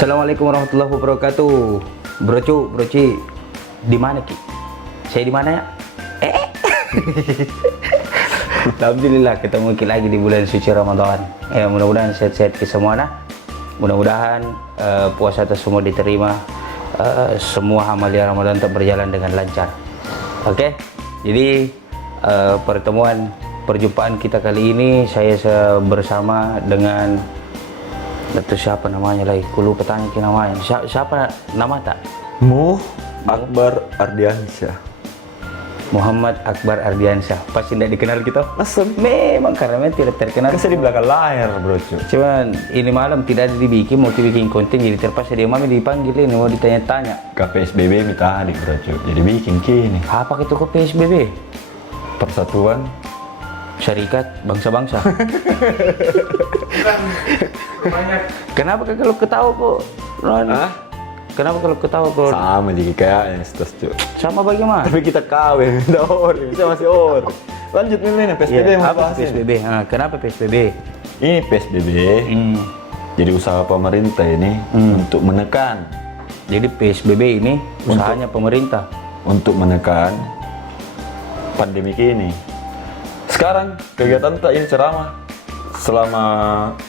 Assalamualaikum warahmatullahi wabarakatuh. Broci, di mana Ki? Saya di mana ya? Alhamdulillah ketemu Ki lagi di bulan suci Ramadan. Mudah-mudahan sehat-sehat ke semua nah. Mudah-mudahan puasa itu semua diterima. Semua amalia Ramadan tetap berjalan dengan lancar. Oke. Jadi perjumpaan kita kali ini saya bersama dengan itu siapa namanya lagi? Aku lupa tanya ke namanya. Siapa nama tak? Akbar Ardiansyah. Muhammad Akbar Ardiansyah. Pasti tidak dikenal kita. Masa? Memang karena memang tidak terkenal. Kan saya di belakang layar, bro. Cuman ini malam tidak ada dibikin, mau dibikin konten jadi terpaksa dia mami dipanggil ini mau ditanya-tanya. KPSBB minta adik, bro. Jadi bikin kini. Apa itu kok PSBB? Persatuan Syarikat Bangsa-Bangsa. Kenapa kalau ketawa kok? Hah? Kenapa kalau ketawa kok? Sama jadi kayaknya stas cuy. Sama bagaimana? Tapi kita kawin, udah ori, saya masih ori. Lanjut nih, PSBB Ya, mau apa bahas ini. PSBB? Kenapa PSBB? Ini PSBB. Jadi usaha pemerintah ini untuk menekan. Jadi PSBB ini usahanya pemerintah Untuk menekan pandemi ini. Sekarang kegiatan tak ini ceramah selama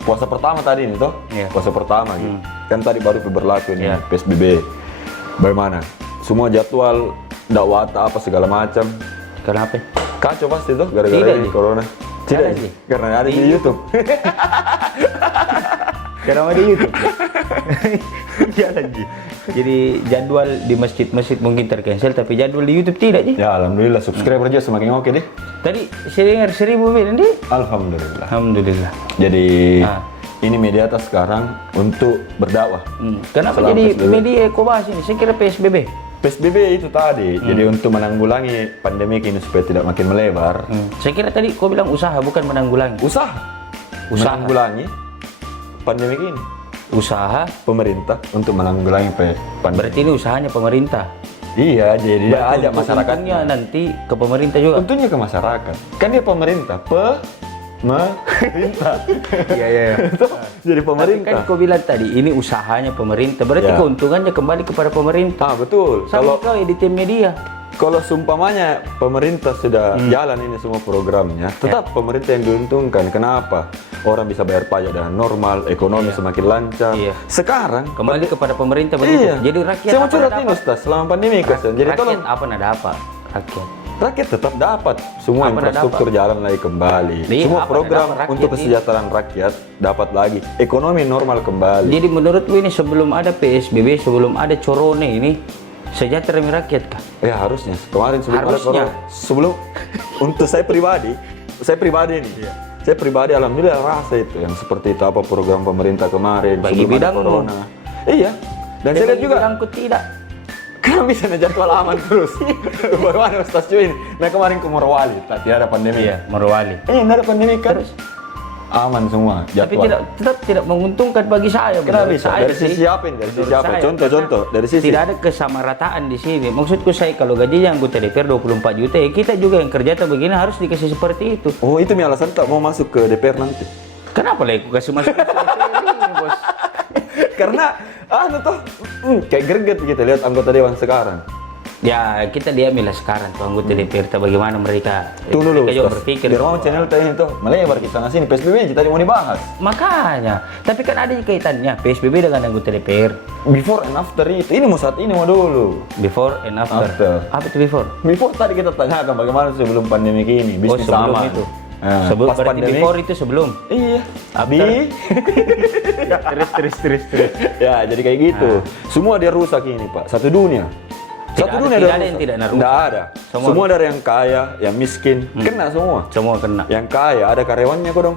puasa pertama tadi ini toh. Iya. Puasa pertama gitu. Kan tadi baru berlaku ini Iya. PSBB. Bagaimana? Semua jadwal dakwah apa segala macam. Kenapa? Kacau pasti tuh gara-gara Tidak, ini Ji. corona. Ada, Tidak Ji. sih, karena ada di Di YouTube. Kenapa di YouTube? Jalan Ji. Jadi jadwal di masjid-masjid mungkin tercancel, tapi jadwal di YouTube tidak Ji. Ya alhamdulillah subscriber aja semakin oke deh. Tadi saya dengar 1000 nanti. Alhamdulillah. Alhamdulillah. Jadi Ah. ini media atas sekarang untuk berdakwah. Kenapa Selama jadi PSBB. media ekobahas ini? Saya kira PSBB. PSBB itu tadi, jadi untuk menanggulangi pandemi ini supaya tidak makin melebar. Saya kira tadi kau bilang usaha bukan menanggulangi. Usaha menanggulangi pandemi ini. Usaha Pemerintah untuk menanggulangi pandemi. berarti ini usahanya pemerintah. Iya, jadi dia ajak Untuk masyarakat. untungnya nanti ke pemerintah juga. Untungnya ke masyarakat. Kan dia pemerintah, pemerintah. Iya. Jadi Tapi pemerintah. kan kau bilang tadi ini usahanya pemerintah, berarti Ya. keuntungannya kembali kepada pemerintah. Ah betul. Sama kau editin media. Kalau seumpamanya pemerintah sudah jalan ini semua programnya, tetap pemerintah yang diuntungkan. Kenapa? Orang bisa bayar pajak dengan normal, ekonomi semakin lancar. Iya. Sekarang Kembali kepada pemerintah begitu. iya. Jadi rakyat Saya mau apa curhat nak ini dapat? Ustaz, selama pandemi kasihan. Jadi Rakyat tolong apa nak dapat? rakyat tetap dapat semua Apa nak infrastruktur jalan lagi kembali. Iya, Semua apa program nak dapat rakyat untuk ini? kesejahteraan rakyat dapat lagi. Ekonomi normal kembali. Jadi menurutmu ini sebelum ada PSBB, sebelum ada corona ini sejahtera rakyat kah? Ya harusnya kemarin sebelum ada Harusnya. corona. Sebelum untuk saya pribadi nih. Iya. Saya pribadi alhamdulillah rasa itu yang seperti itu apa program pemerintah kemarin Bagi sebelum ada bidangmu. corona. Iya. Dan saya lihat juga Bilangku tidak. kan bisa jadwal aman terus. Bagaimana Ustaz cuy ini? Nah kemarin ke Morowali, tidak ada pandemi. Iya, Morowali. Tidak ada pandemi kan? Aman semua Tapi jadwal. tetap tidak menguntungkan bagi saya. Kenapa menurut bisa? saya Dari sih. sisi apa ini? Dari sisi Menurut apa? saya, Contoh-contoh karena dari sisi. tidak ada kesamarataan di sini. Maksudku saya kalau gajinya anggota DPR 24 juta, ya kita juga yang kerja atau begini harus dikasih seperti itu. Oh itu nih alasan tak mau masuk ke DPR nanti. Kenapa lagi aku kasih masuk ke DPR ini, Bos? Karena toh kayak greget gitu lihat anggota dewan sekarang. Ya kita diambil sekarang tuh anggota DPR, tak bagaimana mereka. Tunggu dulu, Mereka juga Ustaz. berpikir. Biar mau channel tadi itu melebar ke sana sini PSBB aja tadi mau dibahas. Makanya, tapi kan ada kaitannya PSBB dengan anggota DPR. Before and after itu. Ini mau saat ini mau dulu. Before and after. After. Apa itu before? Before tadi kita tanyakan bagaimana sebelum pandemi ini bisnis sebelum aman. itu. Nah, Sebelum pas berarti pandemi. before itu sebelum. Iya. After. Ya, Terus. ya jadi kayak gitu. Semua dia rusak ini Pak. Satu dunia. Tidak Satu ada- dunia tidak dia ada yang rusak. tidak rusak. Nggak ada. Semua Semua dari yang kaya, yang miskin, kena semua. Semua kena. Yang kaya ada karyawannya kok dong.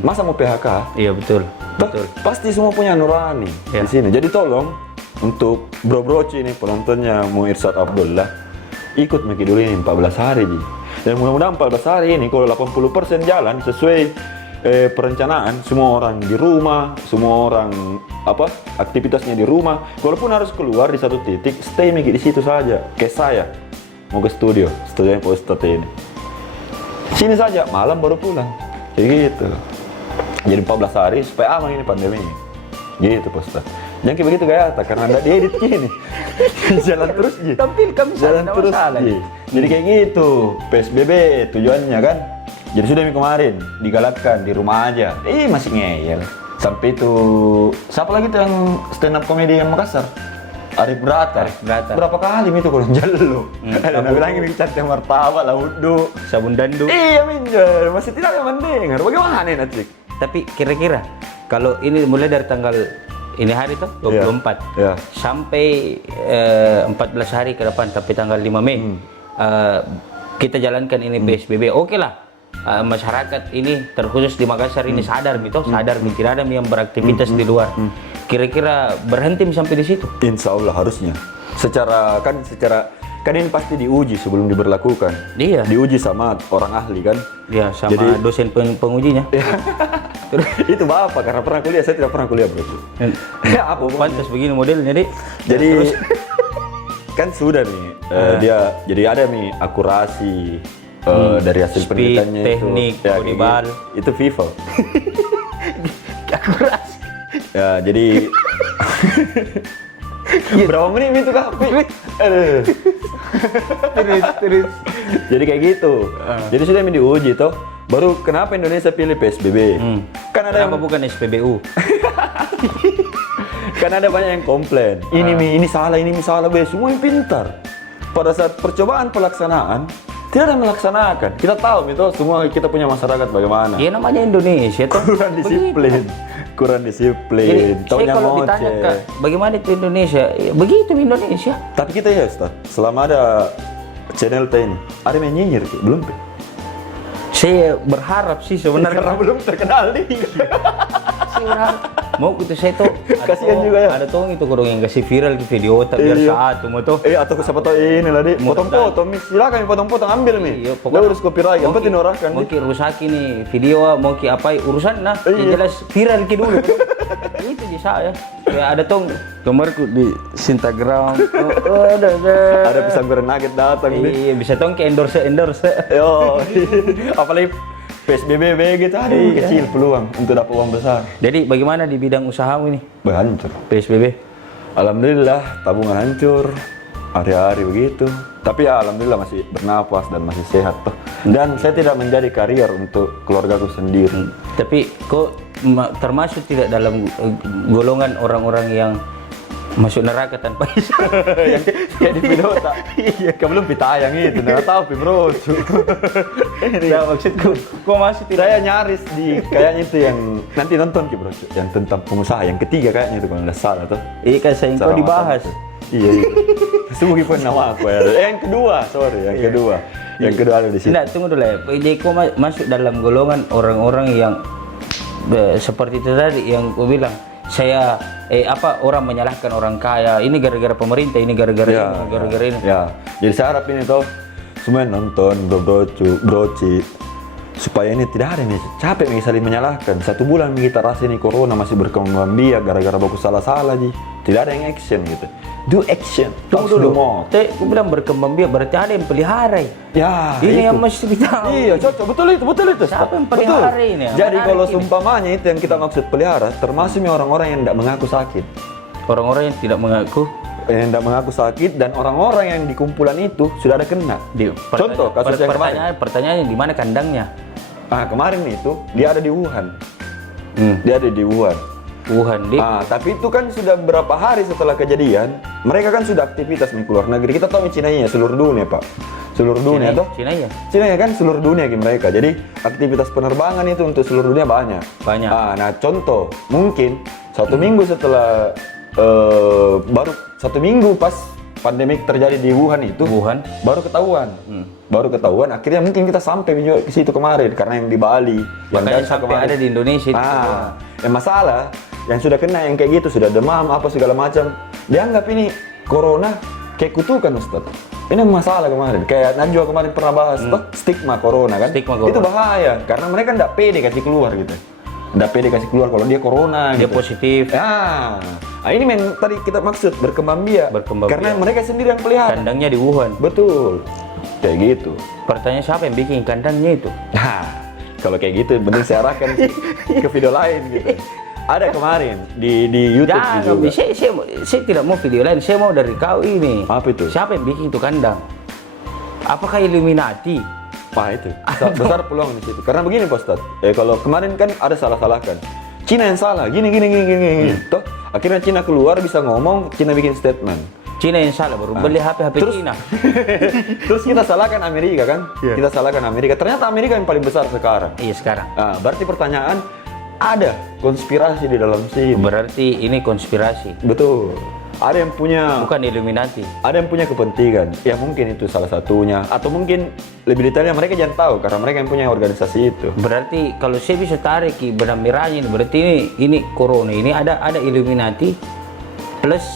Masa mau PHK? Iya betul. Toh, pasti semua punya nurani Ya. di sini. Jadi tolong untuk bro-broci ini penontonnya mau Irsad Abdullah ikut Meki dulu ini 14 hari Ji. Dan mudah-mudahan 14 hari ini kalau 80% jalan sesuai perencanaan, semua orang di rumah, semua orang aktivitasnya di rumah. Walaupun harus keluar di satu titik, stay Meki di situ saja. Kayak saya mau ke studio yang Pak Ustadz ini. Sini saja, malam baru pulang. Kayak gitu. Jadi 14 hari supaya aman ini pandemi. Gitu Pak Ustadz. Jangan kayak begitu gaya karena anda diedit gini. Jalan terus Ji. Tampilkan misalnya, Jalan nggak terus masalah. Ji. Jadi kayak gitu. PSBB tujuannya kan. Jadi sudah minggu kemarin digalakkan di rumah aja. Masih ngeyel. Sampai itu siapa lagi tuh yang stand up comedy yang Makassar? Arif Brata. Berapa kali itu kalau jalo. Ada bilang ini cantik martabak lah udu. Sabun dandu. Iya minjar, masih tidak ada mendengar. Bagaimana nih Cik? Tapi kira-kira kalau ini mulai dari tanggal ini hari tuh 24 Iya. sampai 14 hari ke depan sampai tanggal 5 Mei kita jalankan ini PSBB. Oke lah. Masyarakat ini terkhusus di Makassar ini sadar sadar tidak ada yang beraktivitas di luar. Kira-kira berhenti sampai di situ? Insya Allah harusnya. Secara ini pasti diuji sebelum diberlakukan. Iya. Diuji sama orang ahli kan. Iya, sama dosen pengujinya. Itu Bapak karena pernah kuliah, saya tidak pernah kuliah bro. Ya apa? Pantas begini modelnya Jadi kan sudah nih dia jadi ada nih akurasi dari hasil Speed, penelitiannya teknik, itu. Ya, volleyball. itu FIFA. Akurasi. Ya jadi berapa menit itu kak? Aduh. Terus. Jadi kayak gitu. Jadi sudah diuji toh. Baru kenapa Indonesia pilih PSBB? Kan ada Kenapa bukan SPBU? kan ada banyak yang komplain. Ini salah, ini salah, semua yang pintar. Pada saat percobaan pelaksanaan tidak ada yang melaksanakan. Kita tahu itu semua kita punya masyarakat bagaimana. Ya namanya Indonesia tuh. Kurang disiplin. Jadi saya Taunya kalau ngoceh. ditanya Kak, bagaimana itu Indonesia? Ya, begitu Indonesia. Tapi kita ya Ustaz, selama ada channel ini, ada yang nyinyir belum? Saya berharap sih sebenarnya. Karena belum terkenal nih. Saya berharap. Mau gitu saya tuh. Kasihan juga ya. Ada tuh itu kurang yang kasih viral di video tak biar satu mau tuh. Atau siapa tahu ini lah di potong-potong, silakan potong-potong ambil nih. Iya, Lo urus copyright, yang penting orangkan. Mau ki rusaki nih video, mau ki apa urusan nah. Yang jelas viral ki dulu. Itu di saya. Ya ada tuh nomorku di Instagram. Ada pisang goreng nugget datang nih. Iya, bisa tuh ke endorse. Yo, apalagi PSBB gitu, aduh kecil peluang untuk dapat uang besar. Jadi bagaimana di bidang usahamu ini? Hancur. PSBB? Alhamdulillah tabungan hancur, hari-hari begitu. Tapi ya alhamdulillah masih bernapas dan masih sehat toh. Dan saya tidak menjadi karier untuk keluargaku sendiri. Tapi kok termasuk tidak dalam golongan orang-orang yang masuk neraka tanpa hisab? Yang kayak di video tak? Iya, belum ditayang itu, nggak tahu bro. Ya maksudku, kok masih tidak? Saya nyaris di kayaknya itu yang nanti nonton bro, yang tentang pengusaha yang ketiga kayaknya itu kalau nggak salah tuh. Iya kan saya kau dibahas. Iya. Sungguh pun nama aku ya. Yang kedua, sorry, yang kedua. Yang kedua ada di sini. Tidak, tunggu dulu ya. Jadi kau masuk dalam golongan orang-orang yang seperti itu tadi yang kau bilang. Saya orang menyalahkan orang kaya, ini gara-gara pemerintah, ini gara-gara ini, gara-gara ini. Ya, jadi saya harap ini tuh semua nonton broci supaya ini tidak ada nih capek nih saling menyalahkan. 1 bulan kita rasa ini corona masih berkembang biak gara-gara baku salah-salah ji. Tidak ada yang action gitu. Do action. Tunggu dulu. Aku bilang berkembang biak berarti ada yang pelihara. Ya, ini itu. yang mesti ditahu. Iya, cocok. Betul itu. Siapa yang pelihara ini? Jadi kalau seumpamanya itu yang kita maksud pelihara, termasuk orang-orang yang tidak mengaku sakit. Orang-orang yang tidak mengaku sakit dan orang-orang yang di kumpulan itu sudah ada kena. Contoh kasus yang kemarin. Pertanyaannya di mana kandangnya? Kemarin itu dia ada di Wuhan. Dia ada di Wuhan. Tapi itu kan sudah berapa hari setelah kejadian, mereka kan sudah aktivitas di luar negeri. Kita tahu Cina ya seluruh dunia pak, seluruh dunia toh. Cina ya kan seluruh dunia mereka. Jadi aktivitas penerbangan itu untuk seluruh dunia banyak. Nah contoh mungkin 1 minggu setelah baru 1 minggu pas pandemik terjadi di Wuhan itu, baru ketahuan. Akhirnya mungkin kita sampai ke situ kemarin karena yang di Bali, makanya yang sampai kemarin ada di Indonesia. Yang masalah yang sudah kena yang kayak gitu sudah demam apa segala macam, dianggap ini corona kayak kutukan Ustaz. Ini masalah kemarin. Kayak Najwa kemarin pernah bahas toh stigma corona kan. Itu bahaya karena mereka nggak pede kasih keluar gitu. Nggak pede kasih keluar kalau dia corona dia gitu. Positif. Ini yang tadi kita maksud berkembang biak. Karena mereka sendiri yang pelihara. Kandangnya di Wuhan. Betul. Kayak gitu. Pertanyaan siapa yang bikin kandangnya itu? Kalau kayak gitu mending saya arahkan ke video lain gitu. Ada kemarin di YouTube Jangan, juga. saya tidak mau video lain, saya mau dari kau ini. Apa itu? Siapa yang bikin itu kandang? Apakah Illuminati? Wah itu besar peluang di situ. Karena begini Pak Ustadz, kalau kemarin kan ada salah-salahkan. Cina yang salah, gini. Toh akhirnya Cina keluar bisa ngomong, Cina bikin statement. Cina yang salah baru beli HP Terus- Cina. Terus kita salahkan Amerika kan? Iya. Kita salahkan Amerika. Ternyata Amerika yang paling besar sekarang. Iya sekarang. Nah, berarti pertanyaan ada konspirasi di dalam sini. Berarti ini konspirasi, Betul. Ada yang punya bukan Illuminati. ada yang punya kepentingan. Ya mungkin itu salah satunya. Atau mungkin lebih detailnya mereka jangan tahu karena mereka yang punya organisasi itu. Berarti kalau saya bisa tarik benang merahnya, berarti ini corona ini ada Illuminati plus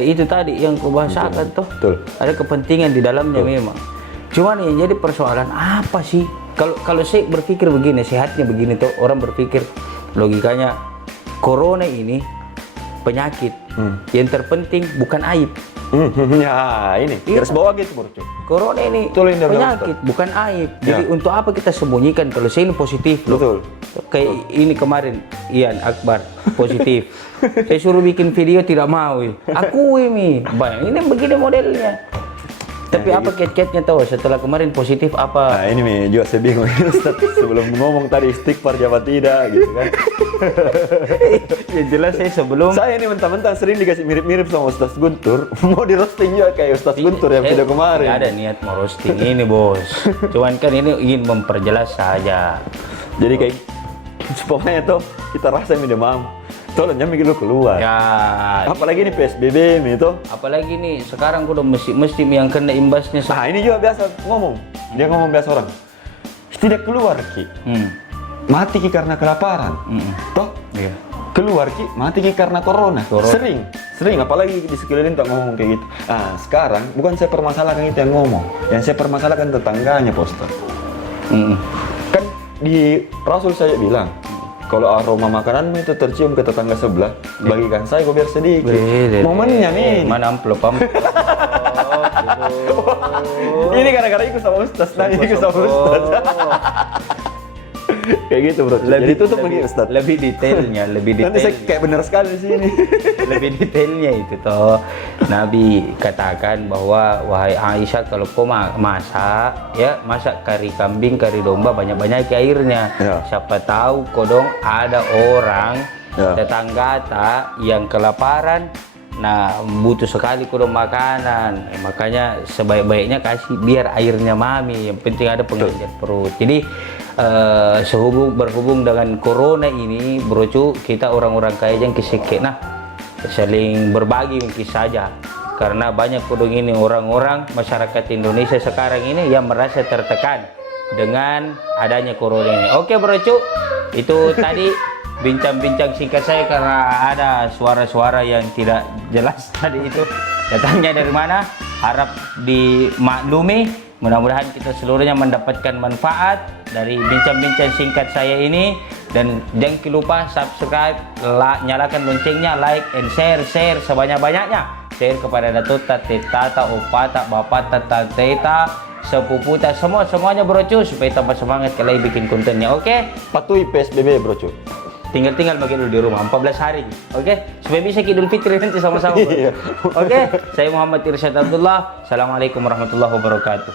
itu tadi yang kau bahasakan toh. Betul. Ada kepentingan di dalamnya memang. Cuman yang jadi persoalan apa sih? Kalau saya berpikir begini, sehatnya begini tuh orang berpikir logikanya corona ini penyakit. Yang terpenting bukan aib. Ya ini garis bawah gitu bro. Corona ini Betul, yang dia bilang, penyakit bukan aib. Jadi Ya. untuk apa kita sembunyikan kalau saya ini positif loh. Betul. Kayak ini kemarin Ian Akbar positif. Saya suruh bikin video tidak mau. Aku ini, bayang ini begini modelnya. Tapi apa kiat-kiatnya tahu setelah kemarin positif apa? Nah ini nih juga saya bingung Ustaz. Sebelum ngomong tadi istighfar jawab tidak gitu kan. Yang jelas saya sebelum Saya ini mentang-mentang sering dikasih mirip-mirip sama Ustaz Guntur. Mau di roasting juga kayak Ustaz Guntur yang video kemarin. Nggak ada niat mau roasting ini bos. Cuman kan ini ingin memperjelas saja. Jadi kayak pokoknya tuh kita rasa ini demam. Tolong jangan bikin lu keluar. Ya. Apalagi ini PSBB itu. Apalagi nih sekarang udah mesti yang kena imbasnya. Nah ini juga biasa ngomong. Dia ngomong biasa orang. Tidak keluar Ki. Mati Ki karena kelaparan. Toh? Iya. Keluar Ki, mati Ki karena corona. Corona. Sering, apalagi di sekeliling tak ngomong kayak gitu. Nah, sekarang bukan saya permasalahkan itu yang ngomong. Yang saya permasalahkan tetangganya, Poster. Kan di Rasul saya bilang, kalau aroma makananmu itu tercium ke tetangga sebelah, bagikan saya gue biar sedikit. Momennya nih. Mana amplop? Ini gara-gara ikut sama Ustaz, nanya ikut sama Ustaz. Kayak gitu bro. Jadi tutup lagi Ustaz. Lebih detailnya, Nanti saya kayak benar sekali di sini. lebih detailnya itu toh. Nabi katakan bahwa wahai Aisyah kalau kau masak ya masak kari kambing, kari domba banyak-banyak airnya. Ya. Siapa tahu kodong ada orang Ya. tetangga yang kelaparan. Nah, butuh sekali kodong makanan. Makanya sebaik-baiknya kasih biar airnya mami. Yang penting ada penggantian perut. Jadi berhubung dengan corona ini, bro cu, kita orang-orang kaya yang kisik nah saling berbagi mungkin saja. Karena banyak kodong ini orang-orang masyarakat Indonesia sekarang ini yang merasa tertekan dengan adanya corona ini. Oke bro cu, itu tadi bincang-bincang singkat saya karena ada suara-suara yang tidak jelas tadi itu datangnya dari mana. Harap dimaklumi. Mudah-mudahan kita seluruhnya mendapatkan manfaat dari bincang-bincang singkat saya ini. Dan jangan lupa subscribe, nyalakan loncengnya, like and share sebanyak-banyaknya. Share kepada datuk, tate, tata, opa, tak, bapak, tata, teta, sepupu, tak, semuanya bro cu, supaya tambah semangat kalian bikin kontennya. Oke? Patuhi PSBB bro cu. Tinggal bagi dulu di rumah 14 hari. Oke? Supaya bisa Idul Fitri nanti sama-sama. Oke? Saya Muhammad Irsyad Abdullah. Assalamualaikum warahmatullahi wabarakatuh.